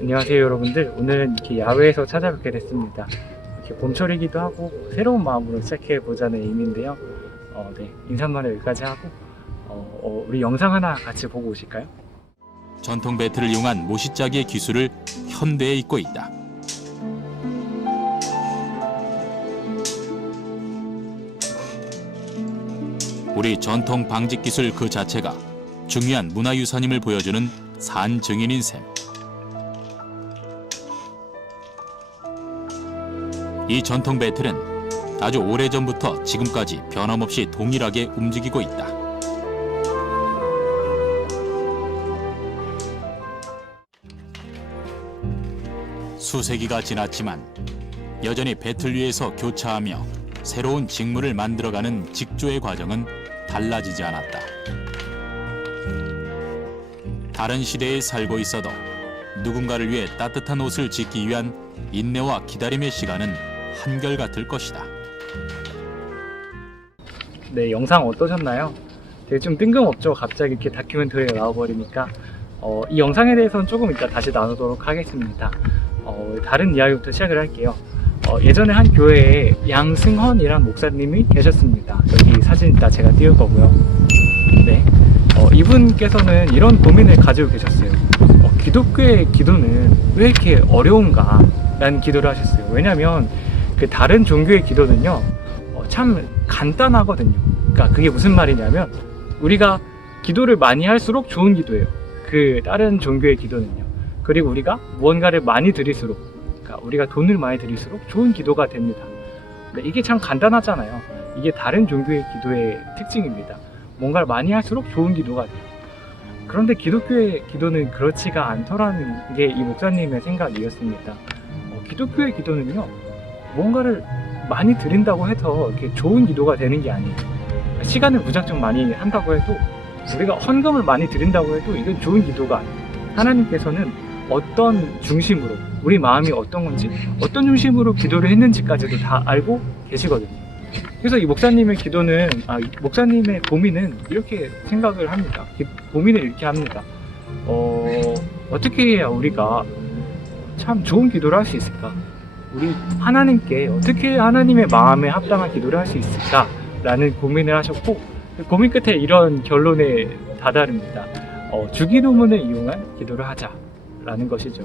안녕하세요 여러분들. 오늘은 이렇게 야외에서 찾아뵙게 됐습니다. 이렇게 봄철이기도 하고 새로운 마음으로 시작해보자는 의미인데요. 네, 인사말을 여기까지 하고 우리 영상 하나 같이 보고 오실까요? 전통 배틀을 이용한 모시짜기의 기술을 현대에 잇고 있다. 우리 전통 방직 기술 그 자체가 중요한 문화유산임을 보여주는 산 증인인 셈. 이 전통 배틀은 아주 오래전부터 지금까지 변함없이 동일하게 움직이고 있다. 수세기가 지났지만 여전히 배틀 위에서 교차하며 새로운 직무를 만들어가는 직조의 과정은 달라지지 않았다. 다른 시대에 살고 있어도 누군가를 위해 따뜻한 옷을 짓기 위한 인내와 기다림의 시간은 한결같을 것이다. 네, 영상 어떠셨나요? 되게 좀 뜬금없죠. 갑자기 이렇게 다큐멘터리가 나와버리니까 이 영상에 대해서는 조금 이따 다시 나누도록 하겠습니다. 다른 이야기부터 시작을 할게요. 예전에 한 교회에 양승헌이란 목사님이 계셨습니다. 여기 사진 이따 제가 띄울 거고요. 네, 이분께서는 이런 고민을 가지고 계셨어요. 기독교의 기도는 왜 이렇게 어려운가? 라는 기도를 하셨어요. 왜냐면 그 다른 종교의 기도는요, 참 간단하거든요. 그러니까 그게 무슨 말이냐면 우리가 기도를 많이 할수록 좋은 기도예요. 그 다른 종교의 기도는요. 그리고 우리가 무언가를 많이 드릴수록, 그러니까 우리가 돈을 많이 드릴수록 좋은 기도가 됩니다. 근데 이게 참 간단하잖아요. 이게 다른 종교의 기도의 특징입니다. 뭔가를 많이 할수록 좋은 기도가 돼요. 그런데 기독교의 기도는 그렇지가 않더라는 게 이 목사님의 생각이었습니다. 기독교의 기도는요, 뭔가를 많이 드린다고 해서 이렇게 좋은 기도가 되는 게 아니에요. 시간을 무작정 많이 한다고 해도, 우리가 헌금을 많이 드린다고 해도 이건 좋은 기도가 아니에요. 하나님께서는 어떤 중심으로, 우리 마음이 어떤 건지, 어떤 중심으로 기도를 했는지까지도 다 알고 계시거든요. 그래서 이 목사님의 기도는, 목사님의 고민은 이렇게 생각을 합니다. 고민을 이렇게 합니다. 어떻게 해야 우리가 참 좋은 기도를 할 수 있을까? 우리 하나님께 어떻게 하나님의 마음에 합당한 기도를 할 수 있을까? 라는 고민을 하셨고, 그 고민 끝에 이런 결론에 다다릅니다. 주기도문을 이용한 기도를 하자 라는 것이죠.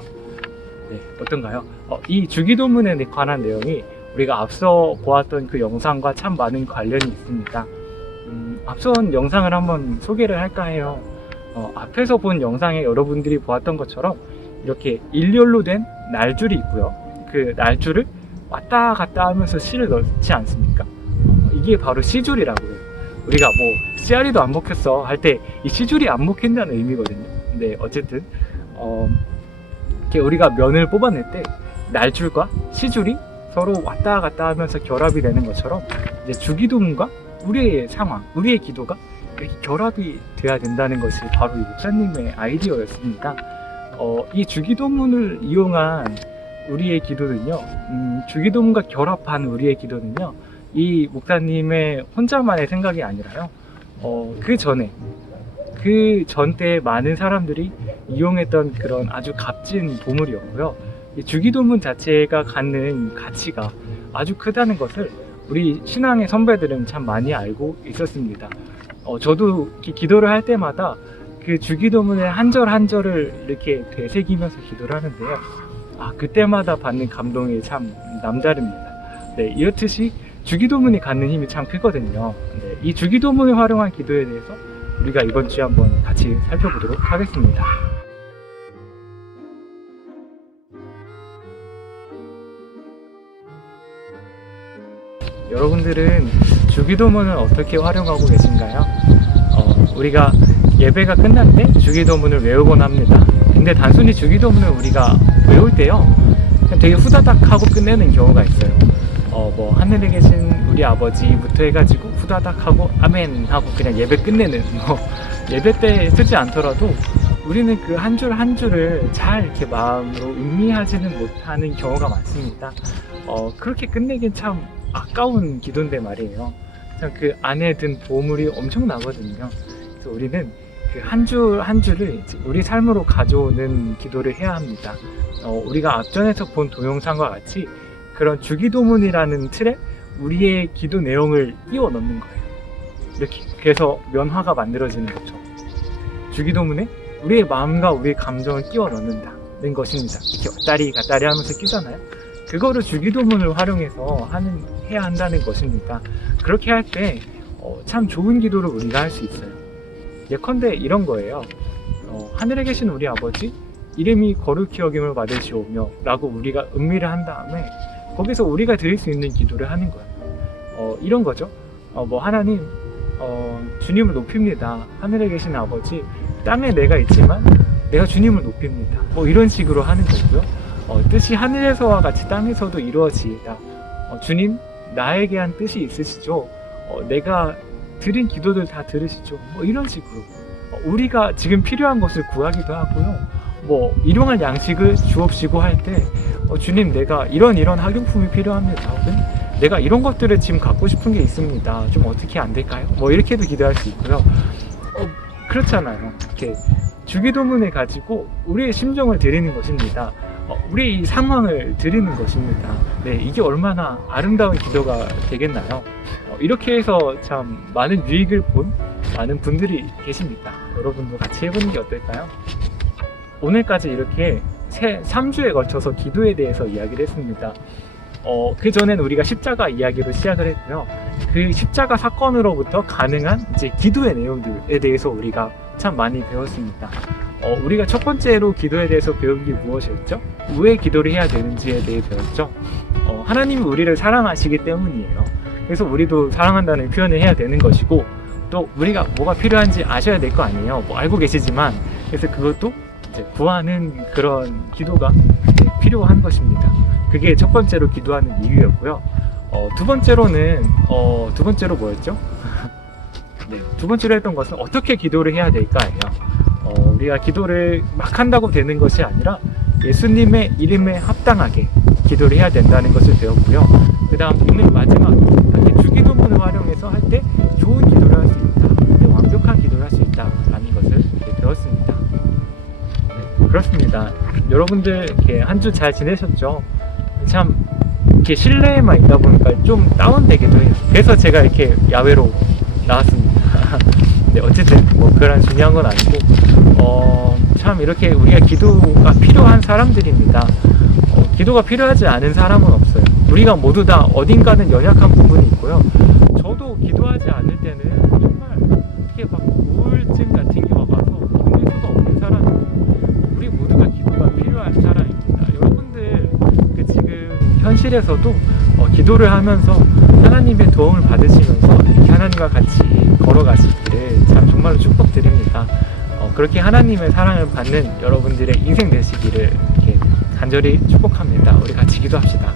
네, 어떤가요? 이 주기도문에 관한 내용이 우리가 앞서 보았던 그 영상과 참 많은 관련이 있습니다. 앞선 영상을 한번 소개를 할까 해요. 앞에서 본 영상에 여러분들이 보았던 것처럼 이렇게 일렬로 된 날줄이 있고요. 그 날줄을 왔다 갔다 하면서 실을 넣지 않습니까? 이게 바로 시줄이라고 해요. 우리가 뭐 씨알이도 안 먹혔어 할 때 이 시줄이 안 먹힌다는 의미거든요. 근데 어쨌든 이렇게 우리가 면을 뽑아낼 때 날줄과 시줄이 서로 왔다 갔다 하면서 결합이 되는 것처럼 이제 주기도문과 우리의 상황, 우리의 기도가 이렇게 결합이 돼야 된다는 것이 바로 이 목사님의 아이디어였습니다. 이 주기도문을 이용한 우리의 기도는요, 주기도문과 결합한 우리의 기도는요, 이 목사님의 혼자만의 생각이 아니라요, 그 전 때에 많은 사람들이 이용했던 그런 아주 값진 보물이었고요. 이 주기도문 자체가 갖는 가치가 아주 크다는 것을 우리 신앙의 선배들은 참 많이 알고 있었습니다. 저도 기도를 할 때마다 그 주기도문의 한 절 한 절을 이렇게 되새기면서 기도를 하는데요. 그때마다 받는 감동이 참 남다릅니다. 네, 이렇듯이 주기도문이 갖는 힘이 참 크거든요. 네, 이 주기도문을 활용한 기도에 대해서 우리가 이번 주에 한번 같이 살펴보도록 하겠습니다. 여러분들은 주기도문을 어떻게 활용하고 계신가요? 우리가 예배가 끝날 때 주기도문을 외우곤 합니다. 근데 단순히 주기도문을 우리가 외울 때요, 그냥 되게 후다닥 하고 끝내는 경우가 있어요. 뭐 하늘에 계신 우리 아버지부터 해가지고 후다닥 하고 아멘 하고 그냥 예배 끝내는, 예배 때 쓰지 않더라도 우리는 그 한 줄 한 줄을 잘 이렇게 마음으로 음미하지는 못하는 경우가 많습니다. 그렇게 끝내긴 참 아까운 기도인데 말이에요. 참 그 안에 든 보물이 엄청나거든요. 그래서 우리는 그 한 주 한 주를 우리 삶으로 가져오는 기도를 해야 합니다. 우리가 앞전에서 본 동영상과 같이 그런 주기도문이라는 틀에 우리의 기도 내용을 끼워 넣는 거예요. 이렇게. 그래서 면화가 만들어지는 거죠. 주기도문에 우리의 마음과 우리의 감정을 끼워 넣는다는 것입니다. 이렇게 왔다리 갔다리 하면서 끼잖아요. 그거를 주기도문을 활용해서 해야 한다는 것입니다. 그렇게 할 때 참 좋은 기도를 우리가 할 수 있어요. 예컨대 이런 거예요. 하늘에 계신 우리 아버지 이름이 거룩히 여김을 받으시오며 라고 우리가 음미를 한 다음에 거기서 우리가 드릴 수 있는 기도를 하는 거예요. 이런 거죠. 하나님 주님을 높입니다. 하늘에 계신 아버지 땅에 내가 있지만 내가 주님을 높입니다. 이런 식으로 하는 거고요. 뜻이 하늘에서와 같이 땅에서도 이루어지이다. 주님 나에게 한 뜻이 있으시죠. 내가 드린 기도들 다 들으시죠. 이런 식으로 우리가 지금 필요한 것을 구하기도 하고요. 일용할 양식을 주옵시고 할 때 주님 내가 이런 학용품이 필요합니다. 혹은 내가 이런 것들을 지금 갖고 싶은 게 있습니다. 좀 어떻게 안 될까요? 이렇게도 기도할 수 있고요. 그렇잖아요. 이렇게 주기도문을 가지고 우리의 심정을 드리는 것입니다. 우리의 이 상황을 드리는 것입니다. 네, 이게 얼마나 아름다운 기도가 되겠나요? 이렇게 해서 참 많은 유익을 본 많은 분들이 계십니다. 여러분도 같이 해보는 게 어떨까요? 오늘까지 이렇게 3주에 걸쳐서 기도에 대해서 이야기를 했습니다. 그 전엔 우리가 십자가 이야기로 시작을 했고요. 그 십자가 사건으로부터 가능한 이제 기도의 내용들에 대해서 우리가 참 많이 배웠습니다. 우리가 첫 번째로 기도에 대해서 배운 게 무엇이었죠? 왜 기도를 해야 되는지에 대해 배웠죠. 하나님이 우리를 사랑하시기 때문이에요. 그래서 우리도 사랑한다는 표현을 해야 되는 것이고, 또 우리가 뭐가 필요한지 아셔야 될 거 아니에요. 알고 계시지만, 그래서 그것도 이제 구하는 그런 기도가 필요한 것입니다. 그게 첫 번째로 기도하는 이유였고요. 두 번째로 뭐였죠? 네, 두 번째로 했던 것은 어떻게 기도를 해야 될까예요. 우리가 기도를 막 한다고 되는 것이 아니라 예수님의 이름에 합당하게 기도를 해야 된다는 것을 배웠고요. 그 다음 오늘 마지막 주기도문을 활용해서 할 때 좋은 기도를 할 수 있다, 완벽한 기도를 할 수 있다라는 것을 배웠습니다. 네, 그렇습니다. 여러분들 이렇게 한 주 잘 지내셨죠? 참 이렇게 실내에만 있다 보니까 좀 다운되기도 해요. 그래서 제가 이렇게 야외로 나왔습니다. 네, 어쨌든 그런 중요한 건 아니고 참 이렇게 우리가 기도가 필요한 사람들입니다. 기도가 필요하지 않은 사람은 없어요. 우리가 모두 다 어딘가는 연약한 부분이 있고요. 저도 기도하지 않을 때는 정말 이렇게 막 우울증 같은 게 와서 견딜 수가 없는 사람이에요. 우리 모두가 기도가 필요한 사람입니다. 여러분들 지금 현실에서도 기도를 하면서 하나님의 도움을 받으시면서 이렇게 하나님과 같이 걸어가시기를 참 정말로 축복드립니다. 그렇게 하나님의 사랑을 받는 여러분들의 인생 되시기를 이렇게 간절히 축복합니다. 우리 같이 기도합시다.